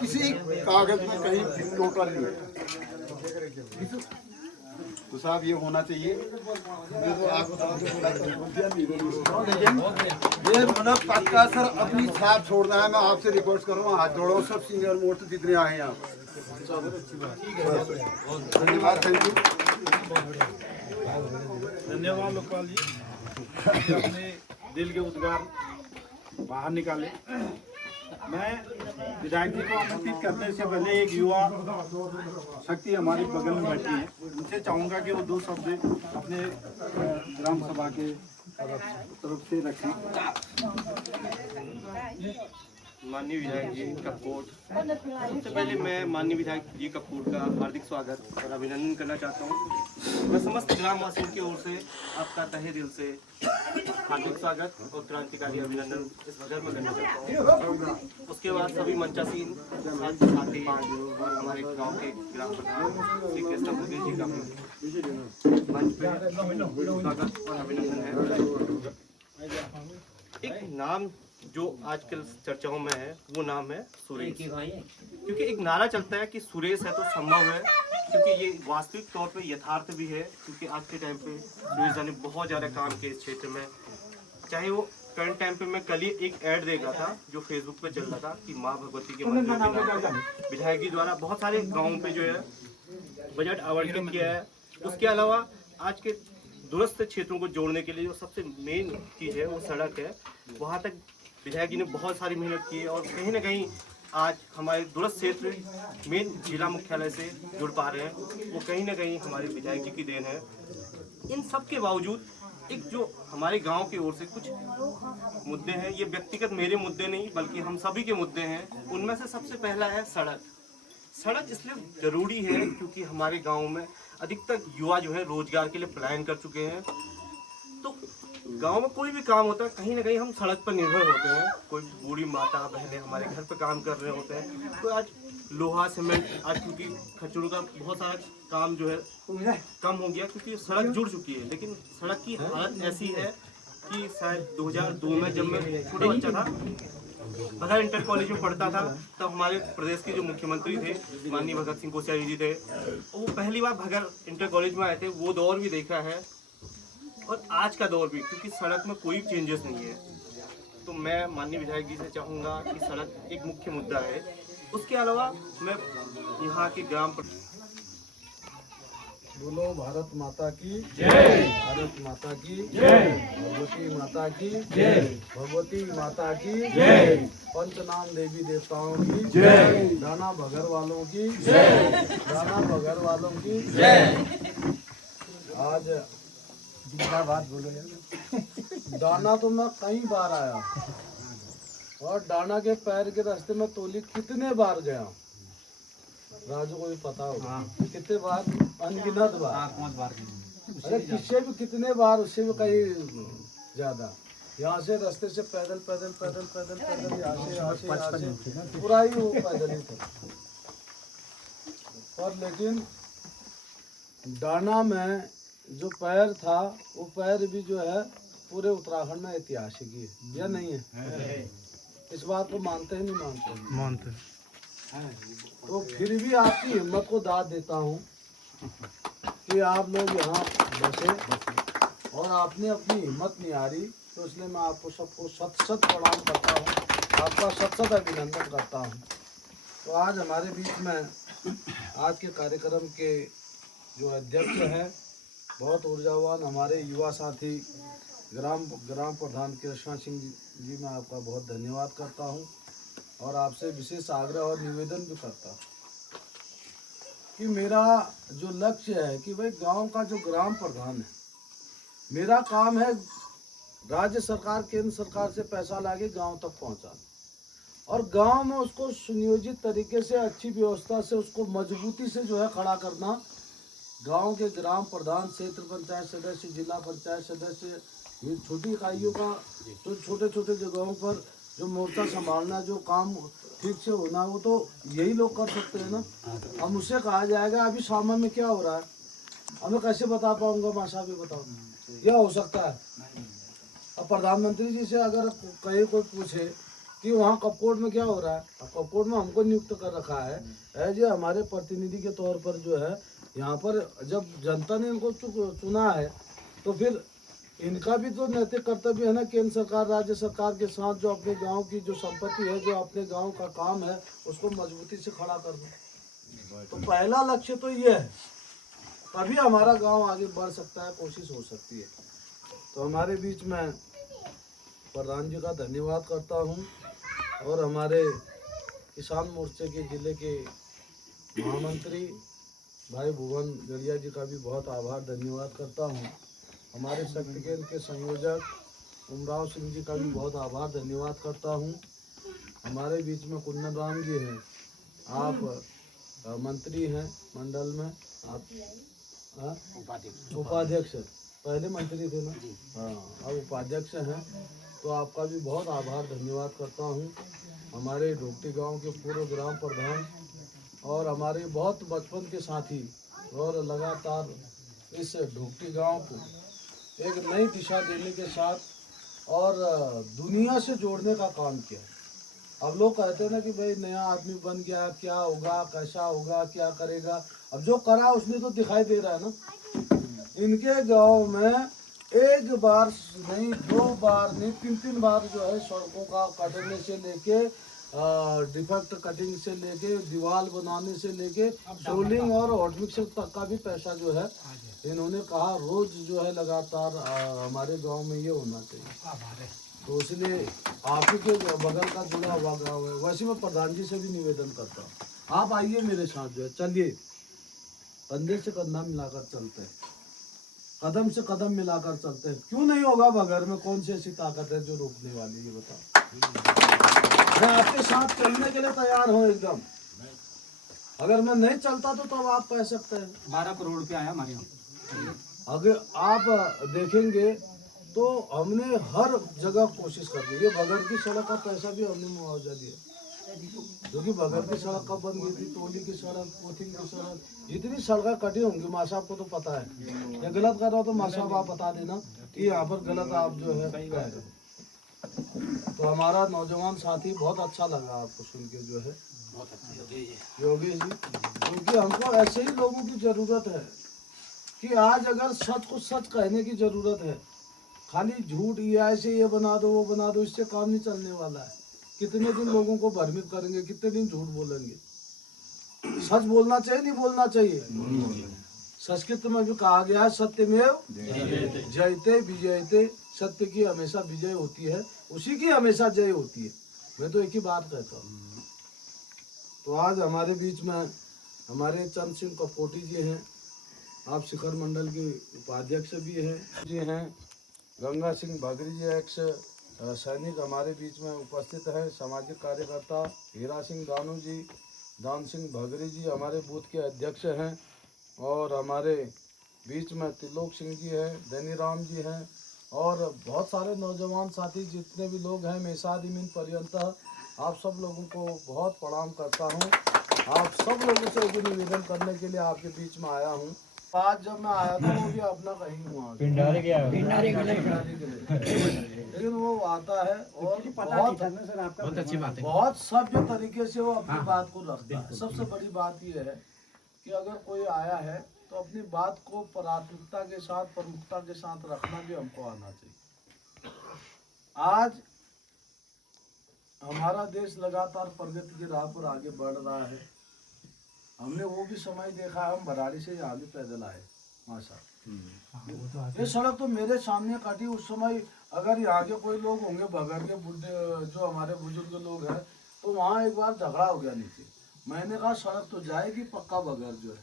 किसी कागज में कहीं टोटल नहीं है। तो साहब ये होना चाहिए। मैं तो आप ये मतलब पक्का सर अपनी छाप छोड़ना है। मैं आपसे रिक्वेस्ट करूँ, हाथ जोड़ो सब सीनियर मोस्ट जितने आए हैं यहाँ। धन्यवाद, थैंक यू। धन्यवाद लोकपाल जी, अपने दिल के उद्गार बाहर निकाले। मैं विधायक जी को आमंत्रित करने से पहले एक युवा शक्ति हमारे बगल में बैठी है, उनसे चाहूँगा कि वो 2 शब्द अपने ग्राम सभा के तरफ से रखें। माननीय विधायक जी कपकोट, सबसे पहले मैं माननीय विधायक जी कपकोट का हार्दिक स्वागत और अभिनंदन करना चाहता हूँ। मैं समस्त ग्रामवासियों की ओर से आपका तहे दिल से हार्दिक स्वागत और क्रांतिकारी अभिनंदन इस बगल में करना चाहता हूँ। उसके बाद सभी मंचासीन साथी और हमारे गाँव के ग्राम प्रधान श्री कृष्ण बुद्धि जी का मंच पे स्वागत और अभिनंदन है। एक नाम जो आजकल चर्चाओं में है वो नाम है सुरेश, क्योंकि एक नारा चलता है कि सुरेश है तो संभव है, क्योंकि ये वास्तविक तौर पे यथार्थ भी है। क्योंकि आज के टाइम पे सुरेश ने बहुत ज़्यादा काम किया इस क्षेत्र में। चाहे वो करंट टाइम पे मैं कल ही एक ऐड देखा था जो फेसबुक पे चल रहा था कि माँ भगवती के मंदिर के नाम पे विधायक जी द्वारा बहुत सारे गाँव पे जो है बजट आवंटित किया है। उसके अलावा आज के दूरस्थ क्षेत्रों को जोड़ने के लिए जो सबसे मेन चीज़ है वो सड़क है। वहाँ तक विधायक जी ने बहुत सारी मेहनत की है और कहीं ना कहीं आज हमारे दूरस्थ क्षेत्र मेन जिला मुख्यालय से जुड़ पा रहे हैं, वो कहीं ना कहीं हमारे विधायक जी की देन है। इन सब के बावजूद एक जो हमारे गांव की ओर से कुछ मुद्दे हैं, ये व्यक्तिगत मेरे मुद्दे नहीं बल्कि हम सभी के मुद्दे हैं। उनमें से सबसे पहला है सड़क। सड़क इसलिए ज़रूरी है क्योंकि हमारे गाँव में अधिकतर युवा जो है रोजगार के लिए पलायन कर चुके हैं। तो गांव में कोई भी काम होता है कहीं ना कहीं हम सड़क पर निर्भर होते हैं। कोई बूढ़ी माता बहनें हमारे घर पर काम कर रहे होते हैं, तो आज लोहा सीमेंट आज क्योंकि खच्चरों का बहुत सारा काम जो है कम हो गया क्योंकि सड़क जुड़ चुकी है। लेकिन सड़क की हालत ऐसी है कि शायद 2002 में जब मैं छोटा बच्चा था, बघर इंटर कॉलेज में पढ़ता था, तब हमारे प्रदेश के जो मुख्यमंत्री थे माननीय भगत सिंह कोश्यारी जी थे, वो पहली बार बघर इंटर कॉलेज में आए थे। वो दौर भी देखा है और आज का दौर भी, क्योंकि सड़क में कोई चेंजेस नहीं है। तो मैं माननीय विधायक जी से चाहूँगा कि सड़क एक मुख्य मुद्दा है। उसके अलावा मैं यहाँ के ग्राम बोलो भारत माता की जय, भारत माता की जय, भगवती माता की जय, भगवती माता की जय, पंचनाम देवी देवताओं की जय, दाना बगर वालों की जय, दाना बगर वालों की जय। आज बात बोलो यार। दाना तो मैं कई बार आया और डाना के पैर के रास्ते में तोली कितने बार गया, राजू को भी पता होगा कितने बार, अनगिनत बार। 5 बार। अरे किससे भी कितने बार, उससे भी कहीं ज्यादा। यहाँ से रास्ते से पैदल पैदल पैदल पैदल पैदल यहाँ से पूरा ही वो पैदल ही था। पर लेकिन डाना में जो पैर था वो पैर भी जो है पूरे उत्तराखंड में ऐतिहासिक ही है या नहीं है? इस बात को मानते हैं नहीं मानते? तो फिर भी आपकी हिम्मत को दाद देता हूँ कि आप लोग यहाँ बसे और आपने अपनी हिम्मत नहीं हारी, तो इसलिए मैं आपको सबको शत शत प्रणाम करता हूँ, आपका शत शत अभिनंदन करता हूँ। तो आज हमारे बीच में आज के कार्यक्रम के जो अध्यक्ष हैं, बहुत ऊर्जावान हमारे युवा साथी ग्राम प्रधान कृष्णा सिंह जी, मैं आपका बहुत धन्यवाद करता हूँ और आपसे विशेष आग्रह और निवेदन भी करता हूँ कि मेरा जो लक्ष्य है कि भाई गांव का जो ग्राम प्रधान है, मेरा काम है राज्य सरकार केंद्र सरकार से पैसा लाके गांव तक पहुंचाना और गांव में उसको सुनियोजित तरीके से अच्छी व्यवस्था से उसको मजबूती से जो है खड़ा करना। गांव के ग्राम प्रधान, क्षेत्र पंचायत सदस्य, जिला पंचायत सदस्य, ये छोटी इकाइयों का तो छोटे छोटे जगहों पर जो मोर्चा संभालना, जो काम ठीक से होना, वो तो यही लोग कर सकते हैं ना। अब मुझसे कहा जाएगा अभी सामान में क्या हो रहा है, अब मैं कैसे बता पाऊंगा? माँ साहब भी बताओ, यह हो सकता है। अब प्रधानमंत्री जी से अगर कहीं कोई पूछे कि वहाँ कपकोट में क्या हो रहा है, अब कपकोट में हमको नियुक्त कर रखा है एज ए हमारे प्रतिनिधि के तौर पर जो है यहाँ पर, जब जनता ने इनको चुना है तो फिर इनका भी तो नैतिक कर्तव्य है ना, केंद्र सरकार राज्य सरकार के साथ जो अपने गांव की जो संपत्ति है, जो अपने गांव का काम है, उसको मजबूती से खड़ा करना। तो पहला लक्ष्य तो ये है, तभी हमारा गांव आगे बढ़ सकता है, कोशिश हो सकती है। तो हमारे बीच में प्रधान जी का धन्यवाद करता हूँ और हमारे किसान मोर्चे के जिले के महामंत्री भाई भुवन गड़िया जी का भी बहुत आभार धन्यवाद करता हूँ। हमारे शक्ति केंद्र के संयोजक उमराव सिंह जी का भी बहुत आभार धन्यवाद करता हूँ। हमारे बीच में कुंदन राम जी हैं, आप मंत्री हैं मंडल में, आप उपाध्यक्ष, पहले मंत्री थे ना, हाँ अब उपाध्यक्ष हैं, तो आपका भी बहुत आभार धन्यवाद करता हूँ। हमारे ढोकटी गांव के पूर्व ग्राम प्रधान और हमारे बहुत बचपन के साथी और लगातार इस ढोकटी गांव को एक नई दिशा देने के साथ और दुनिया से जोड़ने का काम किया। अब लोग कहते हैं ना कि भाई नया आदमी बन गया, क्या होगा, कैसा होगा, क्या करेगा। अब जो करा उसने तो दिखाई दे रहा है ना। इनके गांव में एक बार नहीं, 2 बार नहीं, 3 बार जो है सड़कों का काटने से लेके डिफेक्ट कटिंग से लेके दीवार बनाने से लेके सोलिंग और हॉट मिक्सर तक का भी पैसा जो है इन्होंने कहा रोज जो है लगातार हमारे गांव में ये होना चाहिए। तो इसलिए आप ही के बगल का जुड़ा हुआ गाँव है। वैसे मैं प्रधान जी से भी निवेदन करता हूँ, आप आइए मेरे साथ, जो है चलिए, कंधे से कंधा मिलाकर चलते हैं, कदम से कदम मिलाकर चलते हैं। क्यों नहीं होगा बगैर में? कौन सी ऐसी ताकत है जो रोकने वाली है, ये बताओ। मैं आपके साथ चलने के लिए तैयार हूँ एकदम। अगर मैं नहीं चलता तो तब आप कह सकते हैं 12 करोड़ रुपया आया हमारे यहाँ। अगर आप देखेंगे तो हमने हर जगह कोशिश कर दी। ये बगैर की सड़क का पैसा भी हमने मुआवजा दिया, क्योंकि बगैर की सड़क कब बन गई थी, टोली की सड़क, कोथिंग की सड़क, जितनी सड़कें कटी होंगी माँ साहब को तो पता है। या गलत कर रहा हो तो माँ साहब आप बता देना कि यहाँ पर गलत आप जो है कह रहे हो। तो हमारा नौजवान साथी बहुत अच्छा लगा आपको सुन के, जो है योगेश जी, क्योंकि हमको ऐसे ही लोगों की जरूरत है कि आज अगर सच को सच कहने की जरूरत है। खाली झूठ ये ऐसे ये बना दो वो बना दो, इससे काम नहीं चलने वाला है। कितने दिन लोगों को भ्रमित करेंगे, कितने दिन झूठ बोलेंगे। सच बोलना चाहिए, नहीं बोलना चाहिए। संस्कृत में भी कहा गया है सत्यमेव जयते विजयते, सत्य की हमेशा विजय होती है, उसी की हमेशा जय होती है। मैं तो एक ही बात कहता हूँ। तो आज हमारे बीच में हमारे चंद सिंह कपकोटी जी हैं, आप शिखर मंडल के उपाध्यक्ष भी हैं गंगा सिंह भागरी जी एक्स सैनिक हमारे बीच में उपस्थित है। सामाजिक कार्यकर्ता हीरा सिंह दानू जी, दान सिंह भागरी जी हमारे बूथ के अध्यक्ष हैं। और हमारे बीच में त्रिलोक सिंह जी हैं, धनीराम जी हैं और बहुत सारे नौजवान साथी जितने भी लोग हैं, मेषादिमीन पर्यंत आप सब लोगों को बहुत प्रणाम करता हूँ। आप सब लोगों से एक निवेदन करने के लिए आपके बीच में आया हूँ। आज जब मैं आया था वो भी अपना कहीं हुआ पिंडारे के लेकिन वो आता है और बहुत अच्छी बात है, बहुत सभ्य तरीके से वो अपनी बात को रखता है। सबसे बड़ी बात ये है कि अगर कोई आया है तो अपनी बात को प्राथमिकता के साथ, प्रमुखता के साथ रखना भी हमको आना चाहिए। आज हमारा देश लगातार प्रगति की राह पर आगे बढ़ रहा है। हमने वो भी समय देखा है, हम बराड़ी से यहाँ भी पैदल आए माँ साहब। ये सड़क तो मेरे सामने काटी उस समय। अगर यहाँ के कोई लोग होंगे बगैर के बुढ़े जो हमारे बुजुर्ग लोग हैं, तो वहाँ एक बार झगड़ा हो गया नीचे। मैंने कहा सड़क तो जाएगी पक्का बगैर जो है।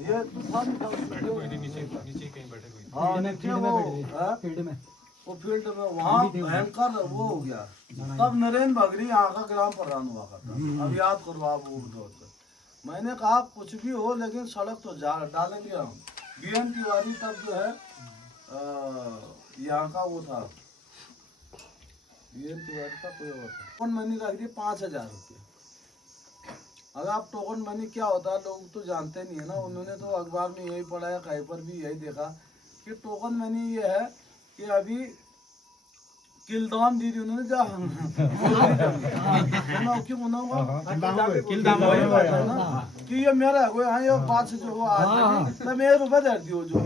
ये तूफान था नीचे कहीं बैठे हुए। हाँ नीचे वो फील्ड में वहाँ भयंकर वो हो गया। तब नरेंद्र भागरी यहाँ का ग्राम प्रधान हुआ करता। अब याद करो आप वो दौर पर। मैंने कहा कुछ भी हो लेकिन सड़क तो डालेंगे हम। बीएन तिवारी तब जो है यहाँ का वो था, ये तिवारी था कोई और था। टोकन मनी रख दी 5,000 रुपये। अगर आप टोकन मनी क्या होता है लोग तो जानते नहीं है ना, उन्होंने तो अखबार में यही पढ़ा है, कहीं पर भी यही देखा कि टोकन मनी ये है कि अभी किलदाम दी थी उन्होंने जा कि ये मेरा है, हाँ ये बात से जो वो आज तो मैं रुपए दे दियो जो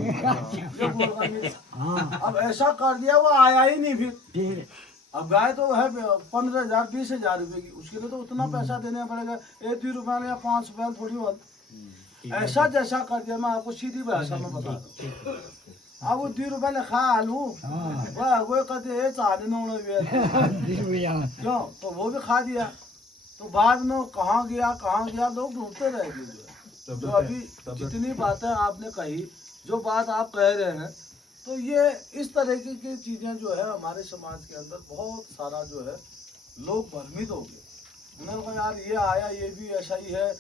अब ऐसा कर दिया, वो आया ही नहीं फिर। अब गाय तो है 15,000 20,000 रुपए की, उसके लिए तो उतना पैसा देना पड़ेगा, 1-2 रुपया या 5 रुपया थोड़ी बहुत। ऐसा जैसा कर दिया, मैं आपको सीधी भाषा में बता दूं। अब वो 2 रुपये ने खा आलू वो कहते चाहे क्यों, तो वो भी खा दिया। तो बाद में कहाँ गया लोग ढूंढते रह गए। जो अभी जितनी बातें आपने कही, जो बात आप कह रहे हैं, तो ये इस तरह की चीजें जो है हमारे समाज के अंदर बहुत सारा जो है लोग भ्रमित हो गए। उन्होंने कहा यार ये आया, ये भी ऐसा ही है,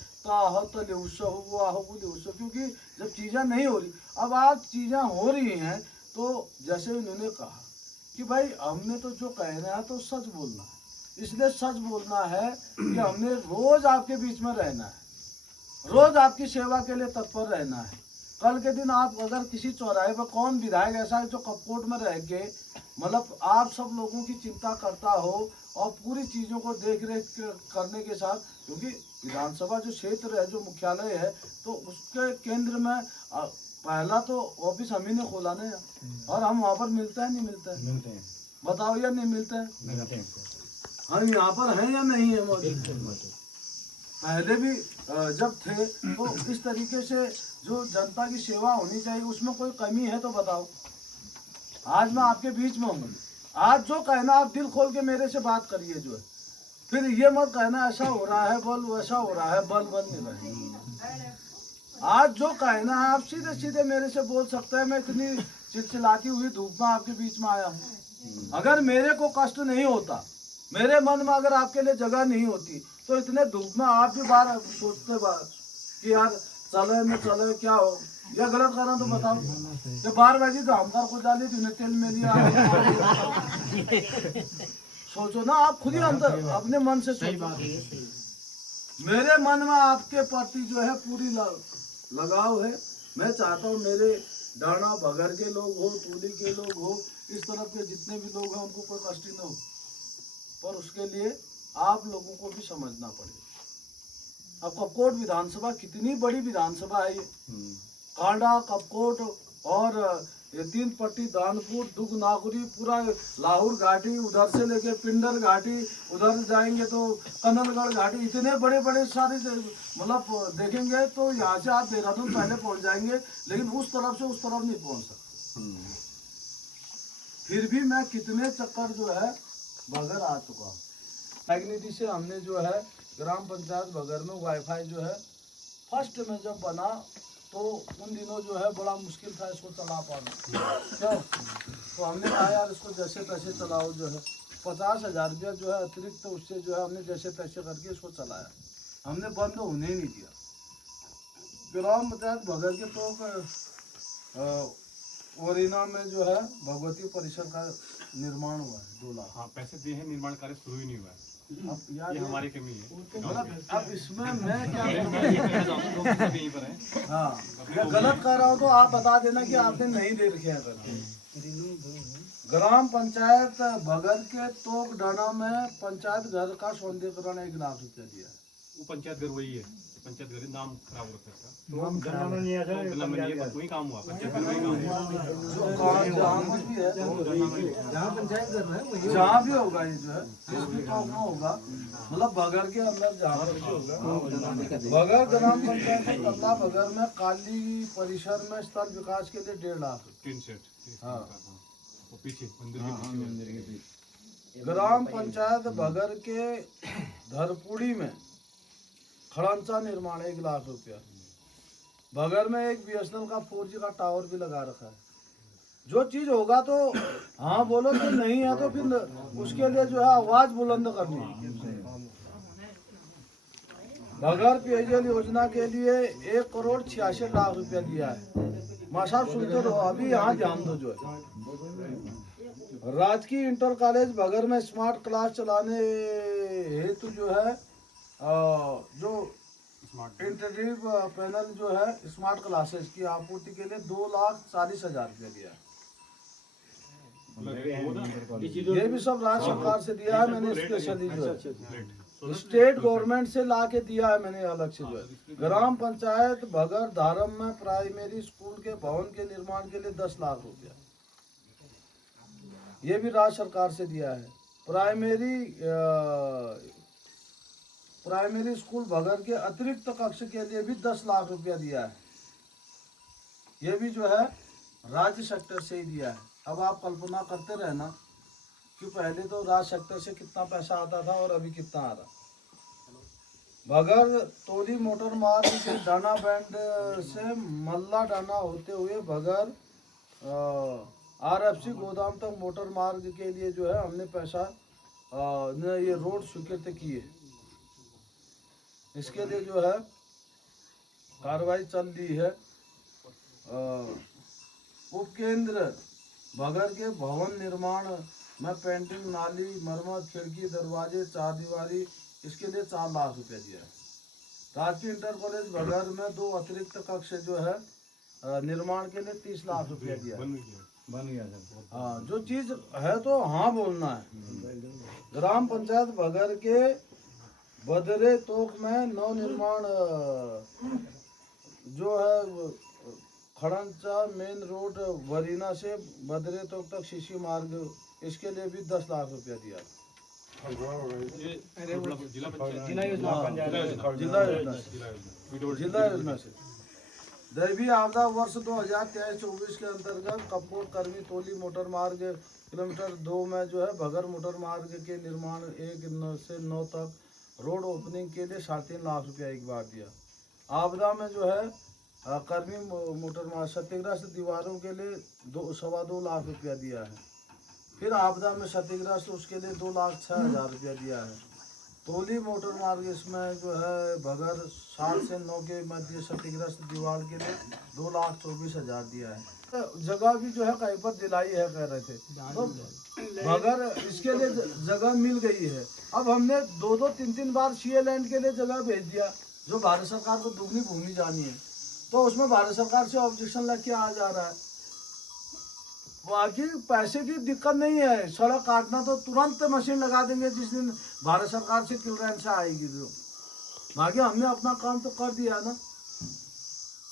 क्योंकि जब चीज़ें नहीं हो रही, अब आज चीज़ें हो रही हैं तो जैसे उन्होंने कहा कि भाई हमने तो जो कहना है तो सच बोलना है, इसलिए सच बोलना है कि हमने रोज आपके बीच में रहना है, रोज आपकी सेवा के लिए तत्पर रहना है। कल के दिन आप अगर किसी चौराहे पर कौन विधायक ऐसा है जो कपकोट में रह के मतलब आप सब लोगों की चिंता करता हो और पूरी चीज़ों को देख रेख करने के साथ, क्योंकि विधानसभा जो क्षेत्र है, जो मुख्यालय है, तो उसके केंद्र में पहला तो ऑफिस हम ही ने खोला ना, और हम वहाँ पर मिलता है नहीं मिलता है, मिलते हैं, बताओ या नहीं मिलते हैं, हम यहाँ पर हैं या नहीं है मौजूद। पहले भी जब थे तो इस तरीके से जो जनता की सेवा होनी चाहिए उसमें कोई कमी है तो बताओ। आज मैं आपके बीच में हूँ, आज जो कहना आप दिल खोल के मेरे से बात करिए जो है, फिर ये मत कहना ऐसा हो रहा है बल, वैसा हो रहा है बल नहीं रहे। आज जो कहना है आप सीधे सीधे मेरे से बोल सकते हैं। मैं इतनी चिलचिलाती हुई धूप में आपके बीच में आया हूँ। अगर मेरे को कष्ट नहीं होता, मेरे मन में अगर आपके लिए जगह नहीं होती, तो इतने धूप में आप भी बार सोचते कि यार चले क्या हो, या गलत करना तो बताओ। जब 12 बजे तो हमदार को डाली थी तेल में लिया सोचो ना आप खुद ही अंदर अपने मन से सोचो। मेरे मन में आपके प्रति जो है पूरी लगाव है। मैं चाहता हूँ मेरे डाना बगर के लोग हो, तूली के लोग हो, इस तरफ के जितने भी लोग हैं उनको कोई कष्ट न हो, पर उसके लिए आप लोगों को भी समझना पड़ेगा। अब कपकोट विधानसभा कितनी बड़ी विधानसभा है ये, कांडा, कपकोट और ये 3 पट्टी, दानपुर, दुग नागुरी, पूरा लाहौर घाटी, उधर से लेके पिंडर घाटी, उधर जाएंगे तो कन्नलगढ़ घाटी, इतने बड़े बड़े सारे मतलब देखेंगे तो यहाँ से आप देहरादून पहले पहुँच जाएंगे, लेकिन उस तरफ से उस तरफ नहीं पहुँच सकते। फिर भी मैं कितने चक्कर जो है बगर आ चुका हूँ। मैग्नेटी से हमने जो है ग्राम पंचायत बगर में वाईफाई जो है फर्स्ट में जब बना तो उन दिनों जो है बड़ा मुश्किल था इसको चला पाना। क्यों? तो हमने कहा यार इसको जैसे तैसे चलाओ, जो है 50,000 रुपया जो है अतिरिक्त, तो उससे जो है हमने जैसे तैसे करके इसको चलाया, हमने बंद होने ही नहीं दिया। ग्राम पंचायत बगर के तो ओरिना में जो है भगवती परिसर का निर्माण हुआ है 2 लाख। हाँ, पैसे दिए हैं, निर्माण कार्य शुरू ही नहीं हुआ है। अब यार ये हमारी कमी है। अब इसमें मैं क्या यहीं पर है। हाँ, मैं गलत कर रहा हूँ तो आप बता देना कि आपने नहीं दे रखे हैं। ग्राम पंचायत बगर के तोक डाना में पंचायत घर का सौंदर्यकरण 1 लाख रुपया दिया है। वो पंचायत घर वही है, पंचायत घर नाम खराब हो रखा था, नाम खराब नहीं है, वही काम हुआ, पंचायत घर वही काम हुआ। जहाँ कुछ भी है, जहाँ पंचायत घर है, जहाँ भी होगा ये जो है इसमें तो होगा, मतलब बगर के अंदर जहाँ भी होगा। बगर ग्राम पंचायत कल्ला बगर में काली परिसर में स्थल विकास के लिए 1.5 लाख। टीन सेट, हाँ, वो पीछे मंदिर के पीछे। ग्राम पंचायत बगर के धरपुड़ी में खड़ंचा निर्माण 1 लाख रुपया। बगर में एक BSNL का 4G का टावर भी लगा रखा है। जो चीज होगा तो हाँ बोलो, तो नहीं है तो फिर उसके लिए जो है आवाज बुलंद करनी है। बगर पेयजल योजना के लिए 1 करोड़ 86 लाख रुपया दिया है। माशा सुनते रहो, अभी यहाँ ध्यान दो। जो है राजकीय इंटर कॉलेज बगर में स्मार्ट क्लास चलाने हेतु जो है जो इंटरव्यू पैनल जो है स्मार्ट क्लासेस की आपूर्ति के लिए 2,40,000 रुपया दिया है। ये भी सब राज्य सरकार से दिया है मैंने, स्पेशली जो है स्टेट गवर्नमेंट से ला के दिया है मैंने अलग से। जो है ग्राम पंचायत बगर धारम में प्राइमरी स्कूल के भवन के निर्माण के लिए 10 लाख रुपया, ये भी राज्य सरकार से दिया है। प्राइमरी स्कूल बगर के अतिरिक्त कक्ष के लिए भी 10 लाख रुपया दिया है, ये भी जो है राज्य सेक्टर से ही दिया है। अब आप कल्पना करते रहना कि पहले तो राज्य सेक्टर से कितना पैसा आता था और अभी कितना आ रहा। बगर तोली मोटर मार्ग से डाना बैंड से मल्ला डाना होते हुए बगर RFC गोदाम तक मोटर मार्ग के लिए जो है हमने पैसा ये रोड स्वीकृत किए। इसके लिए जो है कार्रवाई चल रही है। उपकेंद्र बगर के भवन निर्माण में पेंटिंग नाली मरम्मत खिड़की दरवाजे चारदीवारी, इसके लिए 4 लाख रुपया दिया है। राजकीय इंटर कॉलेज बगर में 2 अतिरिक्त कक्ष जो है निर्माण के लिए 30 लाख रुपया दिया है। बन गया। हाँ, जो चीज है तो हाँ बोलना है। ग्राम पंचायत बगर के बदरे तोक में नव निर्माण जो है खड़ंचा मेन रोड वरीना से बदरे तोक तक शिशी मार्ग, इसके लिए भी 10 लाख रुपया दिया। जिला योजना से दैवीय आपदा वर्ष 2023-24 के अंतर्गत कपकोट कर्मी तोली मोटर मार्ग किलोमीटर 2 में जो है बगर मोटर मार्ग के निर्माण 1 से 9 तक रोड ओपनिंग के लिए 3.5 लाख रुपया एक बार दिया। आपदा में जो है कर्मी मोटर मार्ग क्षतिग्रस्त दीवारों के लिए 2.25 लाख रुपया दिया है। फिर आपदा में क्षतिग्रस्त उसके लिए 2,06,000 रुपया दिया है। तोली मोटर मार्ग इसमें जो है बगर 7 से 9 के मध्य क्षतिग्रस्त दीवार के लिए 2,24,000 दिया है। जगह भी जो है कहीं पर दिलाई है कह रहे थे, तो बगर इसके लिए जगह मिल गई है। अब हमने 2-2, 3-3 बार CA लैंड के लिए जगह भेज दिया, जो भारत सरकार को दुगनी भूमि जानी है, तो उसमें भारत सरकार से ऑब्जेक्शन लग के आ जा रहा है। बाकी पैसे की दिक्कत नहीं है, सड़क काटना तो तुरंत मशीन लगा देंगे जिस दिन भारत सरकार से क्लियरेंस आएगी। तो बाकी हमने अपना काम तो कर दिया ना।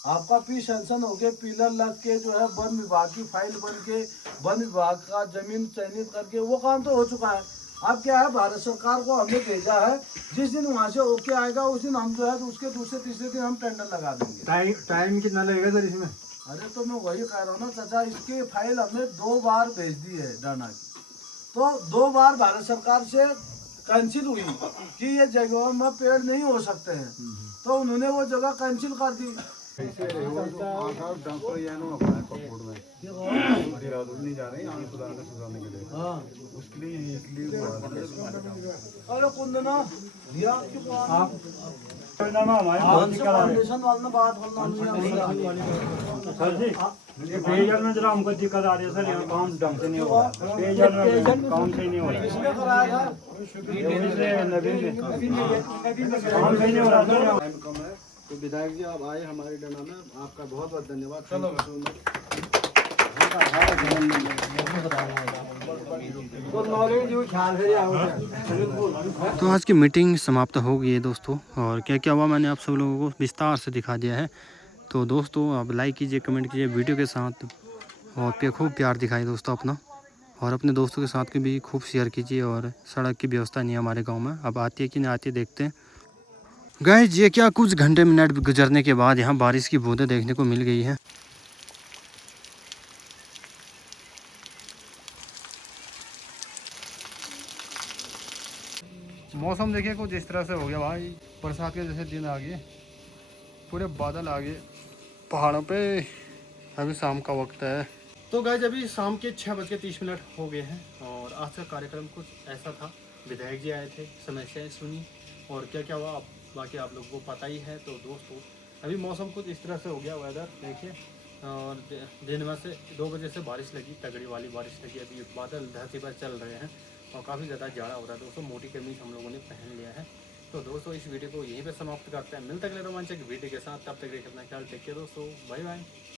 आपका पी सेंशन हो गया, पिलर लग के जो है वन विभाग की फाइल बन के वन विभाग का जमीन चयनित करके वो काम तो हो चुका है। अब क्या है, भारत सरकार को हमने भेजा है, जिस दिन वहाँ से ओके आएगा उस दिन हम जो है तो उसके दूसरे तीसरे दिन हम टेंडर लगा देंगे। टाइम कितना लगेगा सर इसमें? अरे तो मैं वही कह रहा हूँ ना चाचा, इसकी फाइल हमने 2 बार भेज दी है डाना की, तो 2 बार भारत सरकार से कैंसिल हुई कि ये जगहों में पेड़ नहीं हो सकते हैं, तो उन्होंने वो जगह कैंसिल कर दी। अरे कुंदना दिया फाउंडेशन वाले ने बात सर जी ये पेयजल में जरा हमको दिक्कत आ रही है सर, यहाँ काम ढंग से नहीं हो रहा, पेयजल में काम सही नहीं हो रहा। किसने कराया था? नवीन ने काम सही नहीं हो रहा सर यहाँ। तो विधायक जी आप आए हमारे डना में, आपका बहुत बहुत धन्यवाद। तो आज की मीटिंग समाप्त हो गई है दोस्तों, और क्या क्या हुआ मैंने आप सब लोगों को विस्तार से दिखा दिया है। तो दोस्तों आप लाइक कीजिए, कमेंट कीजिए वीडियो के साथ, और खूब प्यार दिखाइए दोस्तों अपना, और अपने दोस्तों के साथ भी खूब शेयर कीजिए। और सड़क की व्यवस्था नहीं है हमारे गांव में, अब आती है कि नहीं आती है देखते हैं। गाइस ये क्या कुछ घंटे मिनट गुजरने के बाद यहाँ बारिश की बूंदें देखने को मिल गई है। मौसम देखिए कुछ इस तरह से हो गया भाई, बरसात के जैसे दिन आ गए, पूरे बादल आ गए पहाड़ों पे। अभी शाम का वक्त है, तो गाइस अभी शाम के 6:30 हो गए हैं, और आज का कार्यक्रम कुछ ऐसा था। विधायक जी आए थे, समस्याएं सुनी, और क्या क्या हुआ बाकी आप लोगों को पता ही है। तो दोस्तों अभी मौसम कुछ इस तरह से हो गया, वेदर देखिए और दिन में से 2 बजे से बारिश लगी, तगड़ी वाली बारिश लगी। अभी बादल धरती पर चल रहे हैं और काफ़ी ज़्यादा जाड़ा हो रहा है दोस्तों। मोटी कमीज हम लोगों ने पहन लिया है। तो दोस्तों इस वीडियो को यहीं पे समाप्त करते हैं। मिलते अगले रोमांचक वीडियो के साथ, तब तक रखना ख्याल। टेक केयर दोस्तों, बाय बाय।